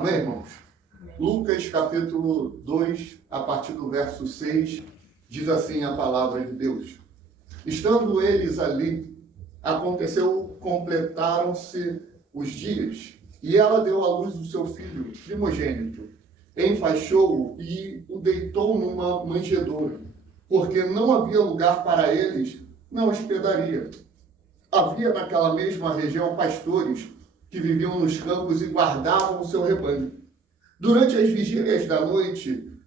Amém, irmãos? Lucas, capítulo 2, a partir do verso 6, diz assim a palavra de Deus. Estando eles ali, aconteceu, completaram-se os dias, e ela deu à luz o seu filho primogênito, enfaixou-o e o deitou numa manjedoura, porque não havia lugar para eles na hospedaria. Havia naquela mesma região pastores que viviam nos campos e guardavam o seu rebanho. Durante as vigílias da noite,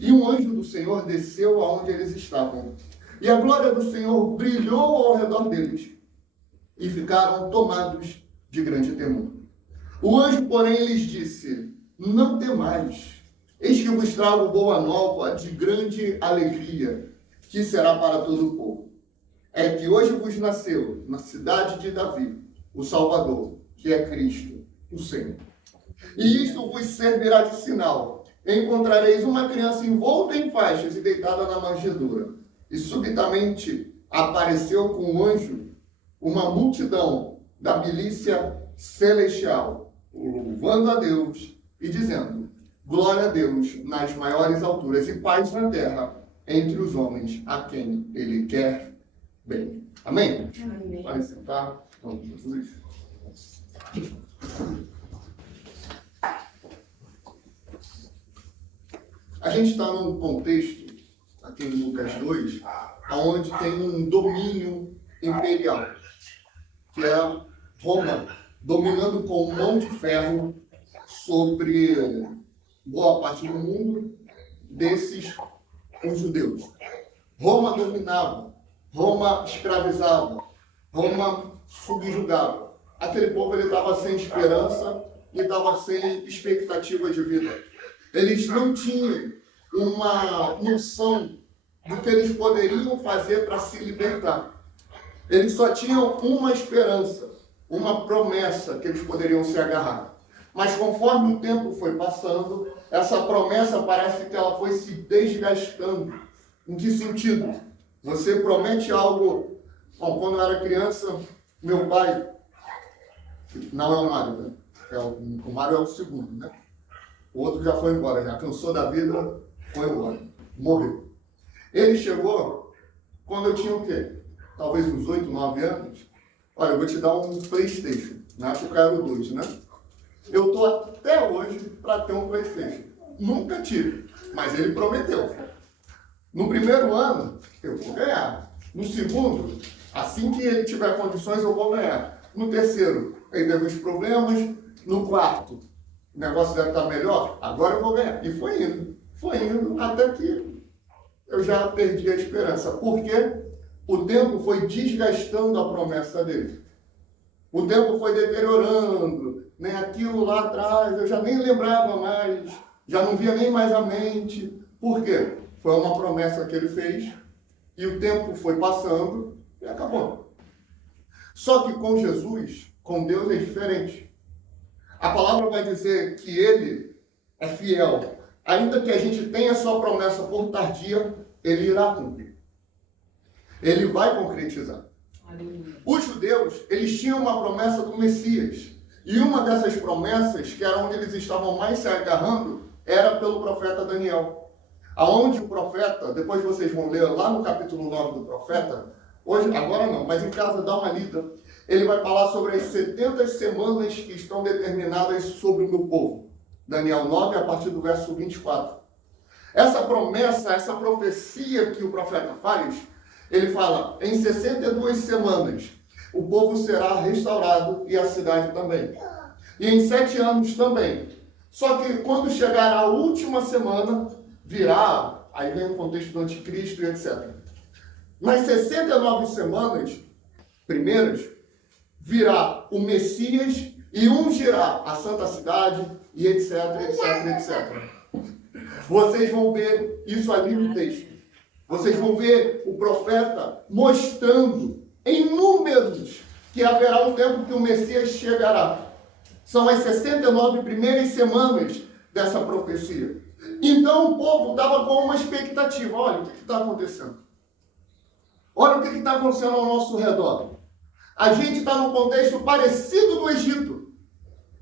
e um anjo do Senhor desceu aonde eles estavam. E a glória do Senhor brilhou ao redor deles, e ficaram tomados de grande temor. O anjo, porém, lhes disse: não temais, eis que vos trago boa nova de grande alegria, que será para todo o povo. É que hoje vos nasceu, na cidade de Davi, o Salvador, que é Cristo, o Senhor. E isto vos servirá de sinal: encontrareis uma criança envolta em faixas e deitada na manjedoura. E subitamente apareceu com um anjo uma multidão da milícia celestial, louvando a Deus e dizendo: glória a Deus nas maiores alturas e paz na terra entre os homens a quem Ele quer bem. Amém? Amém. Pode sentar. Vamos, Jesus. A gente está num contexto, aqui em Lucas 2, onde tem um domínio imperial, que é Roma, dominando com mão de ferro sobre boa parte do mundo desses os judeus. Roma dominava, Roma escravizava, Roma subjugava. Aquele povo estava sem esperança e estava sem expectativa de vida. Eles não tinham uma noção do que eles poderiam fazer para se libertar. Eles só tinham uma esperança, uma promessa que eles poderiam se agarrar. Mas conforme o tempo foi passando, essa promessa parece que ela foi se desgastando. Em que sentido? Você promete algo. Bom, quando eu era criança, meu pai, não é o Mário, né? O Mário é o segundo, né? O outro já foi embora, já cansou da vida, foi embora, morreu. Ele chegou quando eu tinha o quê? Talvez uns 8, 9 anos. Olha, eu vou te dar um PlayStation. Na época era o 2, né? Eu estou até hoje para ter um PlayStation. Nunca tive, mas ele prometeu. No primeiro ano, eu vou ganhar. No segundo, assim que ele tiver condições, eu vou ganhar. No terceiro, ele teve uns problemas. No quarto, o negócio deve estar melhor, agora eu vou ganhar. E foi indo, até que eu já perdi a esperança. Porque o tempo foi desgastando a promessa dele. O tempo foi deteriorando, né? Aquilo lá atrás eu já nem lembrava mais, já não via nem mais a mente. Por quê? Foi uma promessa que ele fez e o tempo foi passando e acabou. Só que com Jesus, com Deus é diferente. A palavra vai dizer que Ele é fiel. Ainda que a gente tenha sua promessa por tardia, Ele irá cumprir. Ele vai concretizar. Os judeus, eles tinham uma promessa do Messias. E uma dessas promessas, que era onde eles estavam mais se agarrando, era pelo profeta Daniel. Aonde o profeta, depois vocês vão ler lá no capítulo 9 do profeta, hoje, agora não, mas em casa dá uma lida, ele vai falar sobre as 70 semanas que estão determinadas sobre o meu povo. Daniel 9, a partir do verso 24. Essa promessa, essa profecia que o profeta faz, ele fala, em 62 semanas, o povo será restaurado e a cidade também. E em 7 anos também. Só que quando chegar a última semana, virá, aí vem o contexto do anticristo e etc. Nas 69 semanas primeiras, virá o Messias e ungirá a santa cidade e etc, etc, etc. Vocês vão ver isso ali no texto. Vocês vão ver o profeta mostrando em números que haverá um tempo que o Messias chegará. São as 69 primeiras semanas dessa profecia. Então o povo estava com uma expectativa. Olha, o que está acontecendo? Olha o que está acontecendo ao nosso redor. A gente está num contexto parecido do Egito.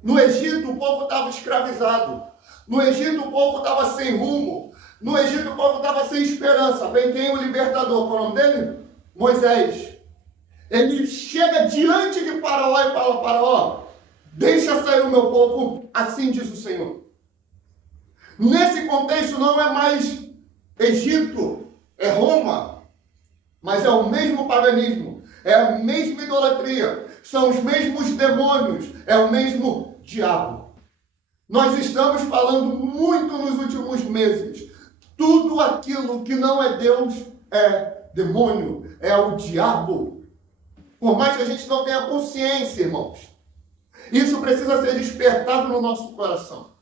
No Egito, o povo estava escravizado. No Egito, o povo estava sem rumo. No Egito, o povo estava sem esperança. Vem quem? O libertador. Qual é o nome dele? Moisés. Ele chega diante de Faraó e fala: Faraó, deixa sair o meu povo, assim diz o Senhor. Nesse contexto não é mais Egito, é Roma, mas é o mesmo paganismo, é a mesma idolatria, são os mesmos demônios, é o mesmo diabo. Nós estamos falando muito nos últimos meses. Tudo aquilo que não é Deus é demônio, é o diabo. Por mais que a gente não tenha consciência, irmãos, isso precisa ser despertado no nosso coração.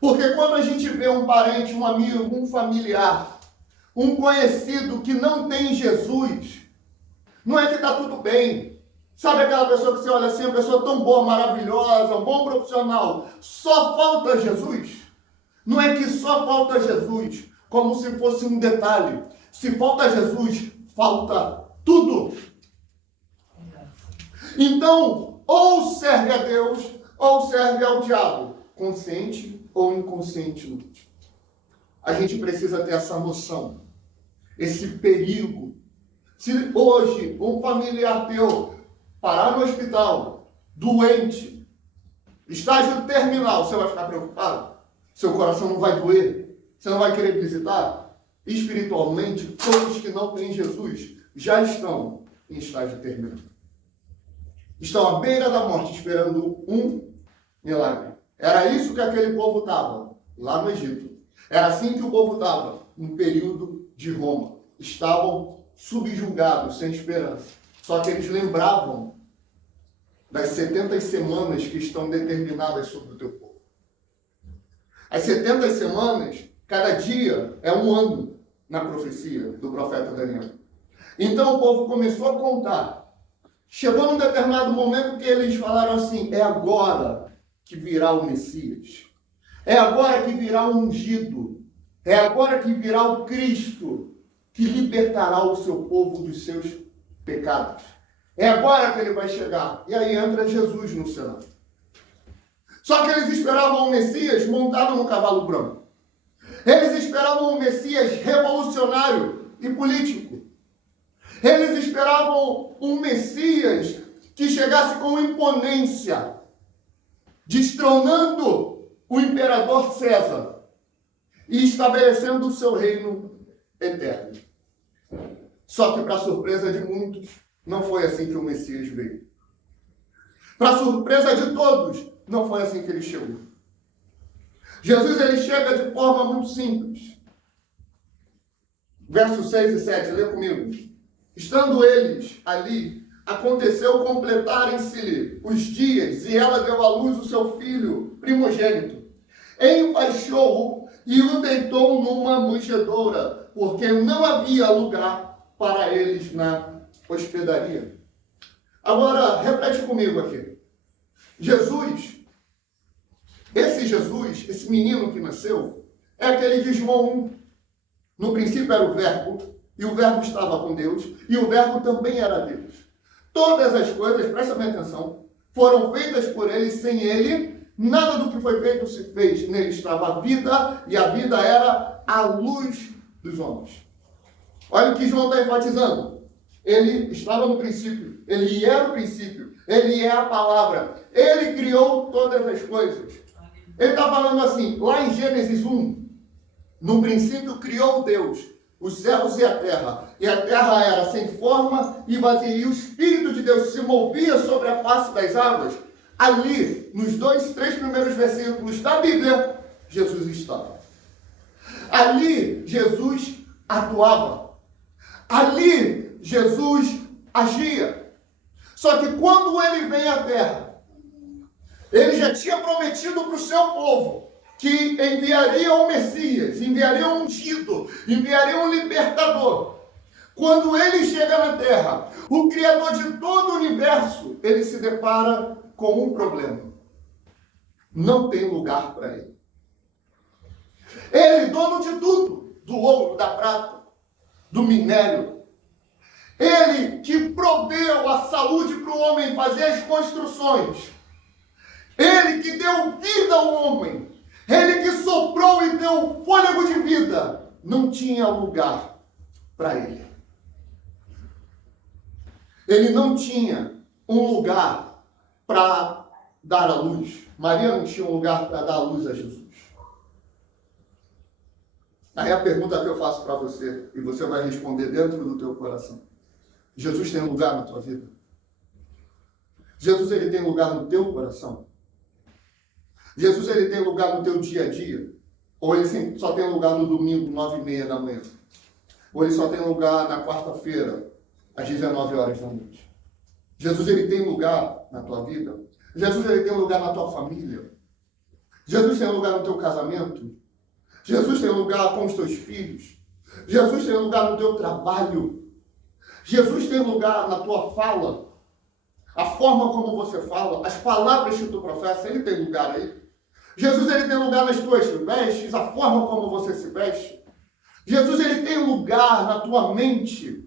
Porque quando a gente vê um parente, um amigo, um familiar, um conhecido que não tem Jesus, não é que está tudo bem. Sabe aquela pessoa que você olha assim, uma pessoa tão boa, maravilhosa, um bom profissional, só falta Jesus? Não é que só falta Jesus, como se fosse um detalhe. Se falta Jesus, falta tudo. Então, ou serve a Deus, ou serve ao diabo, consciente ou inconscientemente. A gente precisa ter essa noção, esse perigo. Se hoje um familiar teu parar no hospital, doente, estágio terminal, você vai ficar preocupado? Seu coração não vai doer? Você não vai querer visitar? Espiritualmente, todos que não têm Jesus já estão em estágio terminal. Estão à beira da morte, esperando um milagre. Era isso que aquele povo estava lá no Egito. Era assim que o povo estava no período de Roma. Estavam subjugados, sem esperança. Só que eles lembravam das 70 semanas que estão determinadas sobre o teu povo. As 70 semanas, cada dia é um ano na profecia do profeta Daniel. Então o povo começou a contar. Chegou num determinado momento que eles falaram assim: é agora que virá o Messias. É agora que virá o ungido. É agora que virá o Cristo, que libertará o seu povo dos seus pecados. É agora que ele vai chegar. E aí entra Jesus no cenário. Só que eles esperavam o Messias montado no cavalo branco. Eles esperavam o Messias revolucionário e político. Eles esperavam um Messias que chegasse com imponência, destronando o imperador César e estabelecendo o seu reino eterno. Só que, para surpresa de muitos, não foi assim que o Messias veio. Para surpresa de todos, não foi assim que ele chegou. Jesus, ele chega de forma muito simples. Versos 6 e 7, lê comigo. Estando eles ali, aconteceu completarem-se-lhe os dias, e ela deu à luz o seu filho primogênito. Enfaixou-o e o deitou numa manjedoura, porque não havia lugar para eles na hospedaria. Agora, repete comigo aqui. Jesus, esse menino que nasceu, é aquele de João 1. No princípio era o Verbo, e o Verbo estava com Deus, e o Verbo também era Deus. Todas as coisas, presta bem atenção, foram feitas por ele, sem ele, nada do que foi feito se fez. Nele estava a vida, e a vida era a luz dos homens. Olha o que João está enfatizando. Ele estava no princípio, ele era o princípio, ele é a palavra, ele criou todas as coisas. Ele está falando assim, lá em Gênesis 1, no princípio criou Deus os céus e a terra era sem forma e vazia, e o Espírito de Deus se movia sobre a face das águas. Ali, nos 3 primeiros versículos da Bíblia, Jesus estava. Ali, Jesus atuava. Ali, Jesus agia. Só que quando ele vem à terra, ele já tinha prometido para o seu povo que enviaria o Messias, enviaria um ungido, enviaria um libertador. Quando ele chega na terra, o Criador de todo o universo, ele se depara com um problema. Não tem lugar para ele. Ele, dono de tudo, do ouro, da prata, do minério. Ele que proveu a saúde para o homem fazer as construções. Ele que deu vida ao homem, ele que soprou e deu fôlego de vida, não tinha lugar para ele. Ele não tinha um lugar para dar à luz. Maria não tinha um lugar para dar à luz a Jesus. Aí a pergunta que eu faço para você, e você vai responder dentro do teu coração. Jesus tem lugar na tua vida? Jesus, ele tem lugar no teu coração? Jesus, ele tem lugar no teu dia a dia? Ou ele só tem lugar no domingo, 9h30 da manhã? Ou ele só tem lugar na quarta-feira, às 19 horas da noite? Jesus, ele tem lugar na tua vida? Jesus, ele tem lugar na tua família? Jesus tem lugar no teu casamento? Jesus tem lugar com os teus filhos? Jesus tem lugar no teu trabalho? Jesus tem lugar na tua fala? A forma como você fala, as palavras que tu professa, ele tem lugar aí? Jesus, ele tem lugar nas tuas vestes, a forma como você se veste? Jesus, ele tem lugar na tua mente?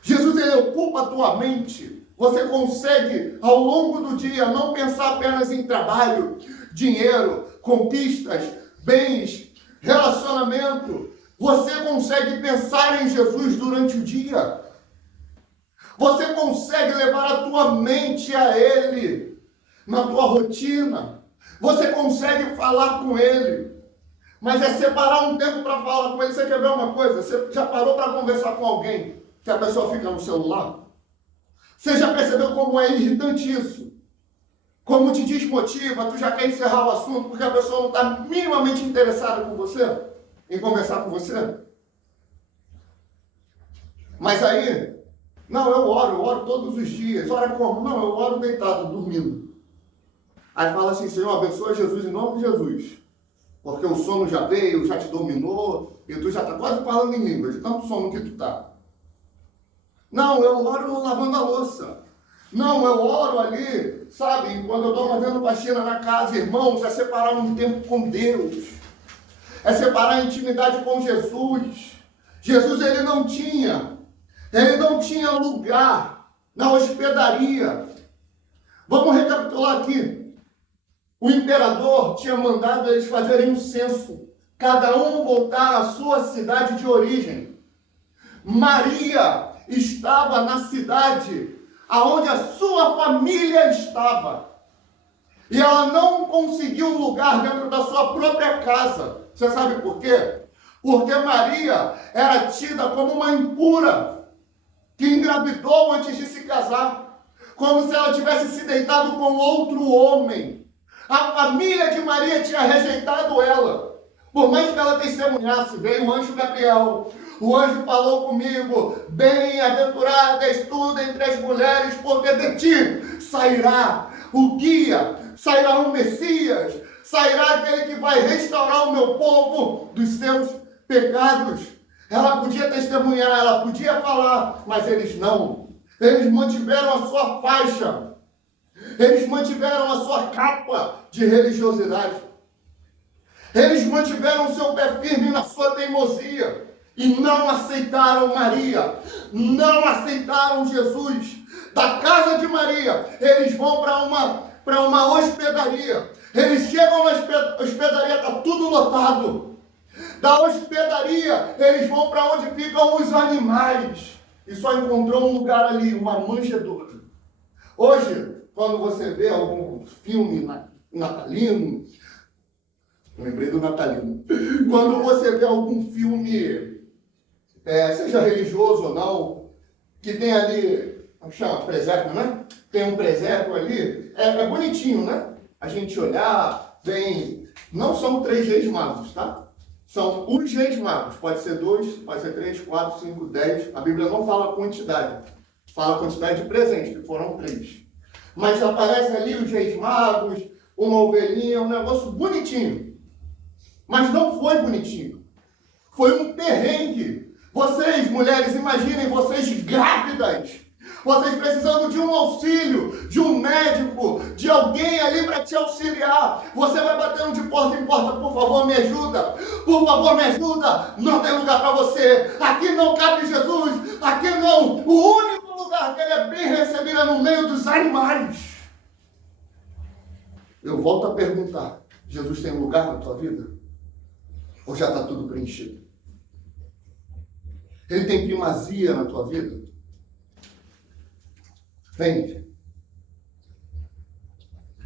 Jesus, ele ocupa a tua mente? Você consegue, ao longo do dia, não pensar apenas em trabalho, dinheiro, conquistas, bens, relacionamento. Você consegue pensar em Jesus durante o dia? Você consegue levar a tua mente a Ele na tua rotina? Você consegue falar com Ele? Mas é separar um tempo para falar com Ele. Você quer ver uma coisa? Você já parou para conversar com alguém que a pessoa fica no celular? Você já percebeu como é irritante isso? Como te desmotiva, tu já quer encerrar o assunto porque a pessoa não está minimamente interessada com você, em conversar com você? Mas aí, não, eu oro todos os dias. Ora como? Não, eu oro deitado, dormindo. Aí fala assim, Senhor, abençoa Jesus em nome de Jesus. Porque o sono já veio, já te dominou, e tu já está quase falando em línguas, de tanto sono que tu está. Não, eu oro lavando a louça. Não, eu oro ali, sabe, quando eu estou fazendo faxina na casa, irmãos, é separar um tempo com Deus. É separar a intimidade com Jesus. Jesus, ele não tinha lugar na hospedaria. Vamos recapitular aqui. O imperador tinha mandado eles fazerem um censo. Cada um voltar à sua cidade de origem. Maria estava na cidade aonde a sua família estava. E ela não conseguiu lugar dentro da sua própria casa. Você sabe por quê? Porque Maria era tida como uma impura, que engravidou antes de se casar, como se ela tivesse se deitado com outro homem. A família de Maria tinha rejeitado ela. Por mais que ela testemunhasse, veio o anjo Gabriel. O anjo falou comigo, bem-aventurada és tu entre as mulheres, porque de ti sairá o guia, sairá o Messias, sairá aquele que vai restaurar o meu povo dos seus pecados. Ela podia testemunhar, ela podia falar, mas eles não. Eles mantiveram a sua faixa. Eles mantiveram a sua capa de religiosidade. Eles mantiveram o seu pé firme na sua teimosia. E não aceitaram Maria. Não aceitaram Jesus. Da casa de Maria, eles vão para uma hospedaria. Eles chegam na hospedaria, está tudo lotado. Da hospedaria, eles vão para onde ficam os animais. E só encontrou um lugar ali, uma manjedoura. Hoje, quando você vê algum filme natalino, lembrei do natalino. Quando você vê algum filme, seja religioso ou não, que tem ali, como chama? Presépio, né? Tem um presépio ali, é bonitinho, né? A gente olhar, não são 3 reis magos, tá? São os reis magos, pode ser 2, pode ser 3, 4, 5, 10. A Bíblia não fala a quantidade, fala a quantidade de presentes, que foram 3. Mas aparece ali os reis magos, uma ovelhinha, um negócio bonitinho. Mas não foi bonitinho. Foi um perrengue. Vocês, mulheres, imaginem vocês grávidas. Vocês precisando de um auxílio, de um médico, de alguém ali para te auxiliar. Você vai batendo de porta em porta, por favor, me ajuda. Por favor, me ajuda. Não tem lugar para você. Aqui não cabe Jesus. Aqui não. O único lugar que ele é bem recebido é no meio dos animais. Eu volto a perguntar, Jesus tem lugar na tua vida? Ou já está tudo preenchido? Ele tem primazia na tua vida? Vem.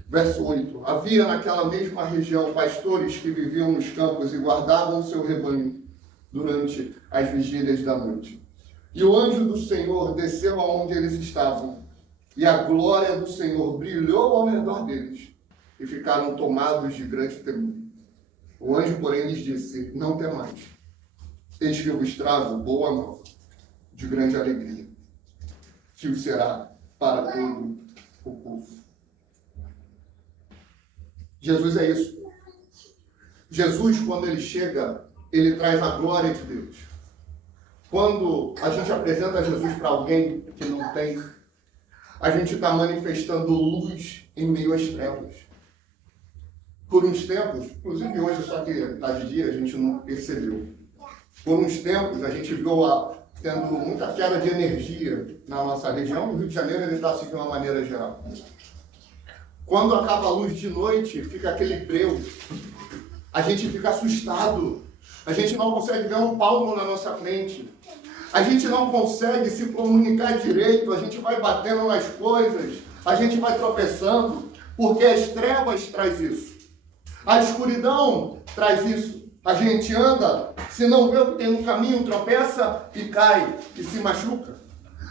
Verso 8. Havia naquela mesma região pastores que viviam nos campos e guardavam o seu rebanho durante as vigílias da noite. E o anjo do Senhor desceu aonde eles estavam, e a glória do Senhor brilhou ao redor deles, e ficaram tomados de grande temor. O anjo, porém, lhes disse: não temais, eis que eu vos trago boa nova, de grande alegria, que o será para todo o povo. Jesus é isso. Jesus, quando ele chega, ele traz a glória de Deus. Quando a gente apresenta Jesus para alguém que não tem, a gente está manifestando luz em meio às trevas. Por uns tempos, inclusive hoje, só que está de dia, a gente não percebeu. Por uns tempos, a gente viu tendo muita queda de energia na nossa região. No Rio de Janeiro, ele está assim de uma maneira geral. Quando acaba a luz de noite, fica aquele breu. A gente fica assustado. A gente não consegue ver um palmo na nossa frente. A gente não consegue se comunicar direito. A gente vai batendo nas coisas. A gente vai tropeçando. Porque as trevas traz isso. A escuridão traz isso. A gente anda, se não vê o que tem no caminho, tropeça e cai e se machuca.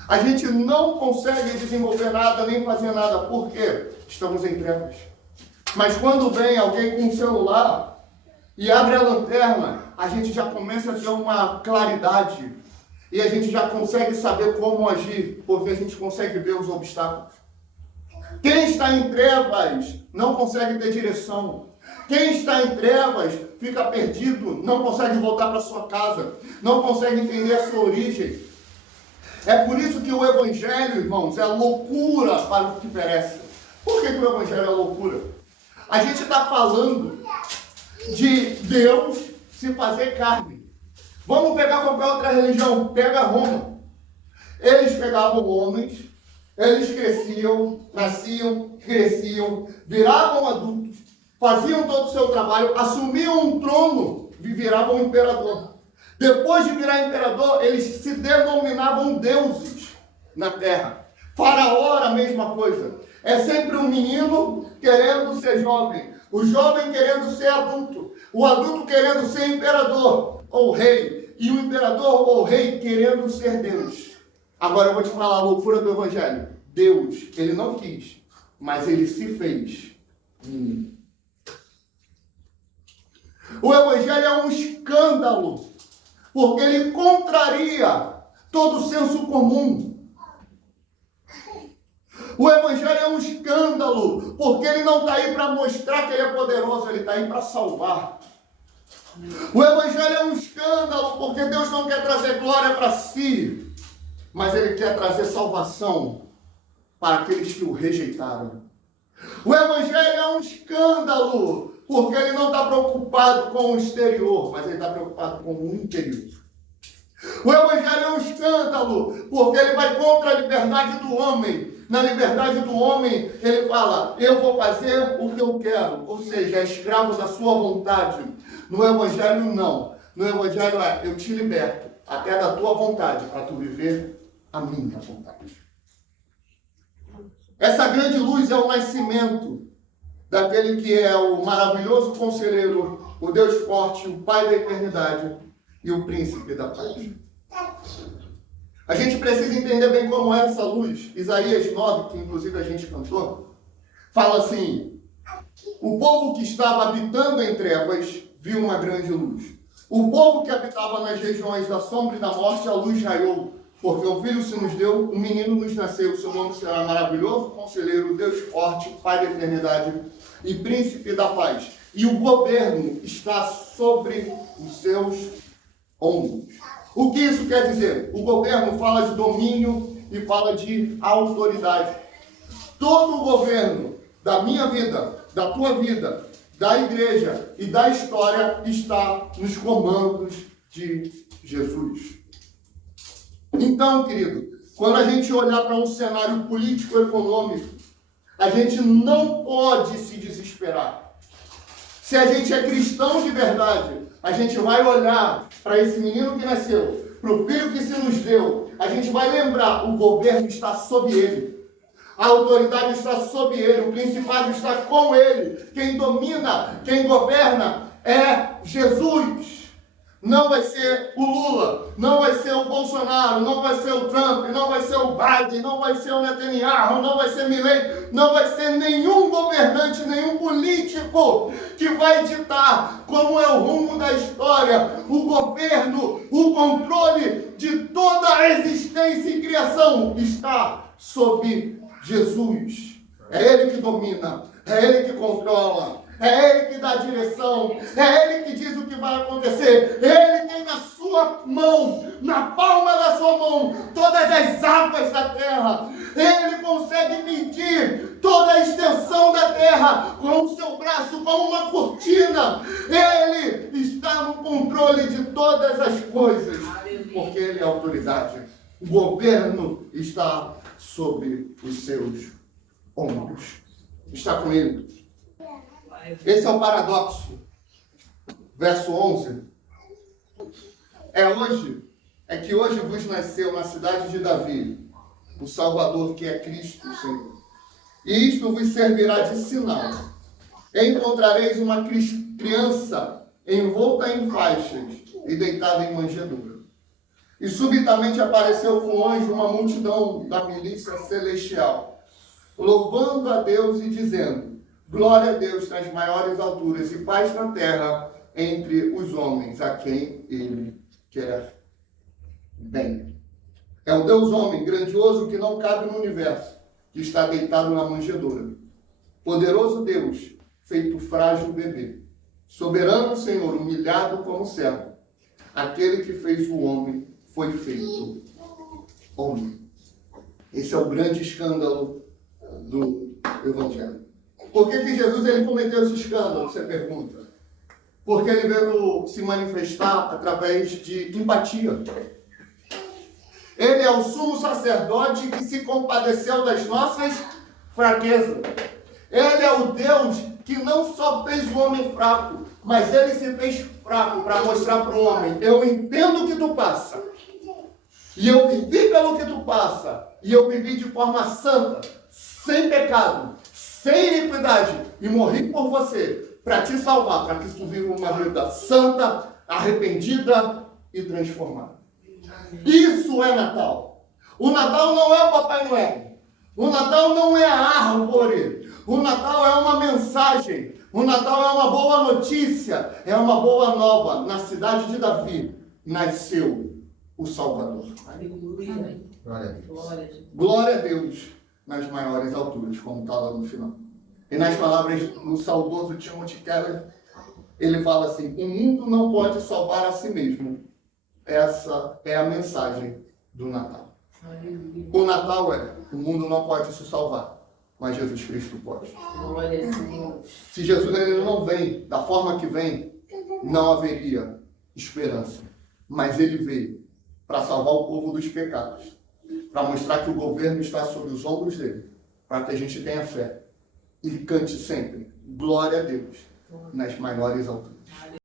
A gente não consegue desenvolver nada, nem fazer nada. Por quê? Estamos em trevas. Mas quando vem alguém com um celular e abre a lanterna, a gente já começa a ter uma claridade. E a gente já consegue saber como agir, porque a gente consegue ver os obstáculos. Quem está em trevas não consegue ter direção. Quem está em trevas fica perdido, não consegue voltar para sua casa, não consegue entender a sua origem. É por isso que o Evangelho, irmãos, é loucura para o que perece. Por que o Evangelho é loucura? A gente está falando de Deus se fazer carne. Vamos pegar qualquer outra religião, pega Roma. Eles pegavam homens, eles cresciam, nasciam, cresciam, viravam adultos, faziam todo o seu trabalho, assumiam um trono e viravam imperador. Depois de virar imperador, eles se denominavam deuses na terra. Faraó era a mesma coisa. É sempre um menino querendo ser jovem, o jovem querendo ser adulto, o adulto querendo ser imperador ou rei, e o imperador ou rei querendo ser Deus. Agora eu vou te falar a loucura do Evangelho. Deus, ele não quis, mas ele se fez menino. O Evangelho é um escândalo, porque ele contraria todo o senso comum. O Evangelho é um escândalo, porque ele não está aí para mostrar que ele é poderoso, ele está aí para salvar. O Evangelho é um escândalo, porque Deus não quer trazer glória para si, mas ele quer trazer salvação para aqueles que o rejeitaram. O Evangelho é um escândalo, porque ele não está preocupado com o exterior, mas ele está preocupado com o interior. O Evangelho é um escândalo, porque ele vai contra a liberdade do homem. Na liberdade do homem, ele fala: eu vou fazer o que eu quero, ou seja, é escravo da sua vontade. No Evangelho, não. No Evangelho é: eu te liberto até da tua vontade, para tu viver a minha vontade. Essa grande luz é o nascimento daquele que é o maravilhoso conselheiro, o Deus forte, o Pai da eternidade e o príncipe da paz. A gente precisa entender bem como é essa luz. Isaías 9, que inclusive a gente cantou, fala assim: o povo que estava habitando em trevas viu uma grande luz. O povo que habitava nas regiões da sombra e da morte, a luz raiou. Porque o Filho se nos deu, um menino nos nasceu, seu nome será maravilhoso, conselheiro, Deus forte, Pai da eternidade e príncipe da paz. E o governo está sobre os seus ombros. O que isso quer dizer? O governo fala de domínio e fala de autoridade. Todo o governo da minha vida, da tua vida, da igreja e da história está nos comandos de Jesus. Então, querido, quando a gente olhar para um cenário político-econômico, a gente não pode se desesperar. Se a gente é cristão de verdade, a gente vai olhar para esse menino que nasceu, para o filho que se nos deu, a gente vai lembrar, o governo está sob ele. A autoridade está sob ele, o principado está com ele. Quem domina, quem governa é Jesus. Não vai ser o Lula, não vai ser o Bolsonaro, não vai ser o Trump, não vai ser o Biden, não vai ser o Netanyahu, não vai ser Milley, não vai ser nenhum governante, nenhum político que vai ditar como é o rumo da história, o governo, o controle de toda a existência e criação está sob Jesus. É ele que domina, é ele que controla. É ele que dá a direção, é ele que diz o que vai acontecer. Ele tem na sua mão, na palma da sua mão, todas as águas da terra. Ele consegue medir toda a extensão da terra com o seu braço, com uma cortina. Ele está no controle de todas as coisas, porque ele é a autoridade. O governo está sobre os seus ombros. Está com ele. Esse é o paradoxo. Verso 11. É que hoje vos nasceu na cidade de Davi o Salvador, que é Cristo, o Senhor. E isto vos servirá de sinal. Encontrareis uma criança envolta em faixas e deitada em manjedoura. E subitamente apareceu com o anjo uma multidão da milícia celestial, louvando a Deus e dizendo: glória a Deus nas maiores alturas e paz na terra entre os homens a quem ele quer bem. É o Deus homem grandioso que não cabe no universo, que está deitado na manjedoura. Poderoso Deus, feito frágil bebê. Soberano Senhor, humilhado como servo. Aquele que fez o homem foi feito homem. Esse é o grande escândalo do Evangelho. Por que Jesus ele cometeu esse escândalo, você pergunta? Porque ele veio se manifestar através de empatia. Ele é o sumo sacerdote que se compadeceu das nossas fraquezas. Ele é o Deus que não só fez o homem fraco, mas ele se fez fraco para mostrar para o homem: eu entendo o que tu passa. E eu vivi pelo que tu passa. E eu vivi de forma santa, sem pecado, sem iniquidade, e morri por você, para te salvar, para que tu viva uma vida santa, arrependida e transformada. Isso é Natal. O Natal não é o Papai Noel. O Natal não é a árvore. O Natal é uma mensagem. O Natal é uma boa notícia. É uma boa nova. Na cidade de Davi nasceu o Salvador. Aleluia. Glória a Deus. Glória a Deus nas maiores alturas, como está lá no final. E nas palavras do saudoso Timothy Keller, ele fala assim: o mundo não pode salvar a si mesmo. Essa é a mensagem do Natal. Aleluia. O Natal o mundo não pode se salvar, mas Jesus Cristo pode. Glória a Deus. Se Jesus ele não vem da forma que vem, não haveria esperança. Mas ele veio para salvar o povo dos pecados, para mostrar que o governo está sobre os ombros dele, para que a gente tenha fé e cante sempre glória a Deus nas maiores alturas.